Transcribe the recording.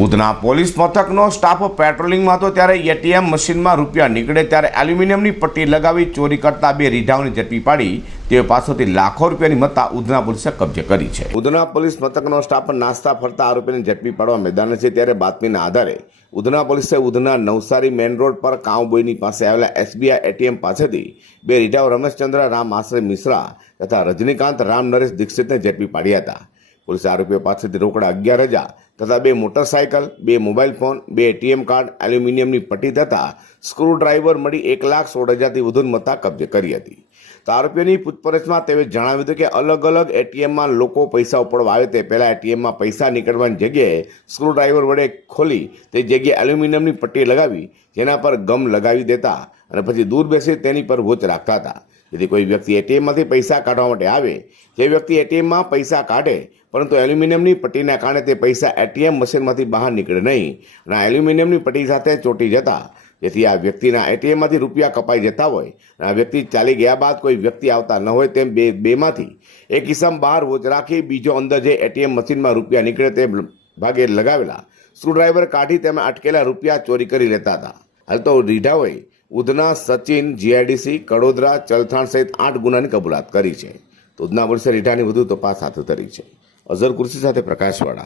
Udhna police મથકનો staff પેટ્રોલિંગમાં હતો ત્યારે એટીએમ મશીનમાં રૂપિયા નીકળે ત્યારે એલ્યુમિનિયમની પટ્ટી લગાવી ચોરી કરતા બે રીઢાઓને ઝડપી પાડી. તેઓ પાસેથી લાખો રૂપિયાની મત્તા ઉધના પોલીસે કબજે કરી છે. ઉધના પોલીસ મથકનો સ્ટાફ નાસ્તા ફરતા આરોપીને ઝડપી પાડવા મેદાને છે ત્યારે બાતમીના આધારે ઉધના પોલીસે ઉધના નવસારી મેઇન રોડ પર કાઉબોયની પાસે આવેલા એસબીઆઈ એટીએમ પાસેથી બે રીઢાઓ રમેશચંદ્ર, રામ આશ્રય મિશ્રા તથા રજનીકાંત, રામ નરેશ દીક્ષિતને ઝડપી પાડ્યા હતા. પોલીસે આરોપીઓ પાસેથી રોકડા અગિયાર હજાર તથા બે મોટરસાયકલ, બે મોબાઈલ ફોન, બે એટીએમ કાર્ડ, એલ્યુમિનિયમની પટ્ટી તથા સ્ક્રૂડ્રાઈવર મળી એક લાખ સોળ હજારથી વધુ મત્તા કબજે કરી હતી. તો આરોપીઓની પૂછપરછમાં તેઓએ જણાવ્યું હતું કે અલગ અલગ એટીએમમાં લોકો પૈસા ઉપાડવા આવે તે પહેલાં એટીએમમાં પૈસા નીકળવાની જગ્યાએ સ્ક્રૂડ્રાઈવર વડે ખોલી તે જગ્યાએ એલ્યુમિનિયમની પટ્ટી લગાવી, જેના પર ગમ લગાવી દેતા અને પછી દૂર બેસી તેની પર વોચ રાખતા હતા. જેથી કોઈ વ્યક્તિ એટીએમમાંથી પૈસા કાઢવા માટે આવે, જે વ્યક્તિ એટીએમમાં પૈસા કાઢે, પરંતુ એલ્યુમિનિયમની પટ્ટીના કારણે તે પૈસા એટીએમ મશીનમાંથી બહાર નીકળે નહીં અને આ એલ્યુમિનિયમની પટ્ટી સાથે ચોંટી જતા. જેથી આ વ્યક્તિના એટીએમમાંથી રૂપિયા કપાઈ જતા હોય અને આ વ્યક્તિ ચાલી ગયા બાદ કોઈ વ્યક્તિ આવતા ન હોય તેમ બે, બેમાંથી એક કિસમ બહાર વોચ રાખી બીજો અંદર જે એટીએમ મશીનમાં રૂપિયા નીકળે તે ભાગે લગાવેલા. સ્ક્રૂડ્રાઈવર કાઢી તેમાં અટકેલા રૂપિયા ચોરી કરી લેતા હતા. હાલ તો રીઢાઓએ ઉધના સચિન, જીઆઈડીસી, કડોદરા, ચલથાણ સહિત આઠ ગુનાની કબૂલાત કરી છે. તો ઉધના પોલીસે રીઢાની વધુ તપાસ હાથ ધરી છે. અઝર કુર્સી સાથે પ્રકાશવાળા.